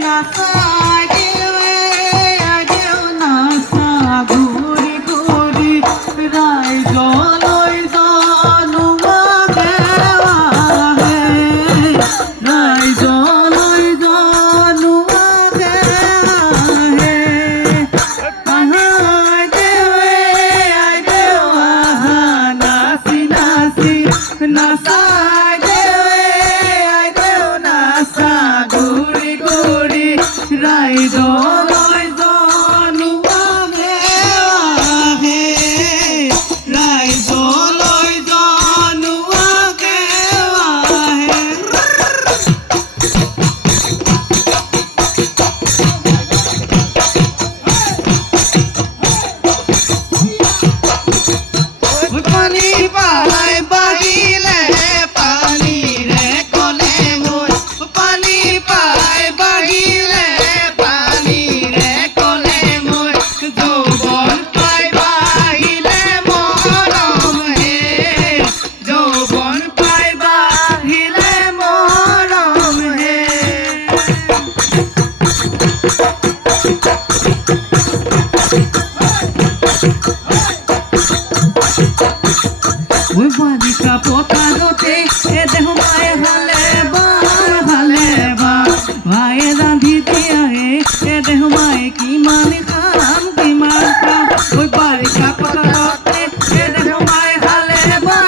Nossa Sasa. ওই বালিকা পতারতে এ দেহ মায়ে হালে বা হালে বা মায়ে রান্ধি দিয়া দেহ মায়ে কি মানে খাম, কি মান খাম? ওই মায়ে হালে বা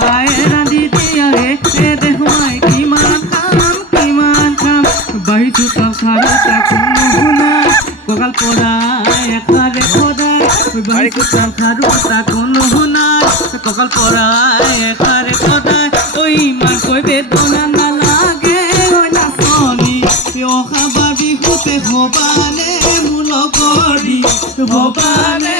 মায়ে রান্ধি দিয়া হে এ দেহ মায়ে কি মান খাম, কি মান খাম? বাহি চুতাল খারা তাকে নুহুনা কগাল পড়ায় একারে খোদায় ওই বাহি চুতাল খারু তা কোনো হুনায় কগাল পড়ায় একারে খোদায় ওই মার কই বেদনা না লাগে? ওই না সনি ও বাবি বিহুতে হবানে মূল করি হবানে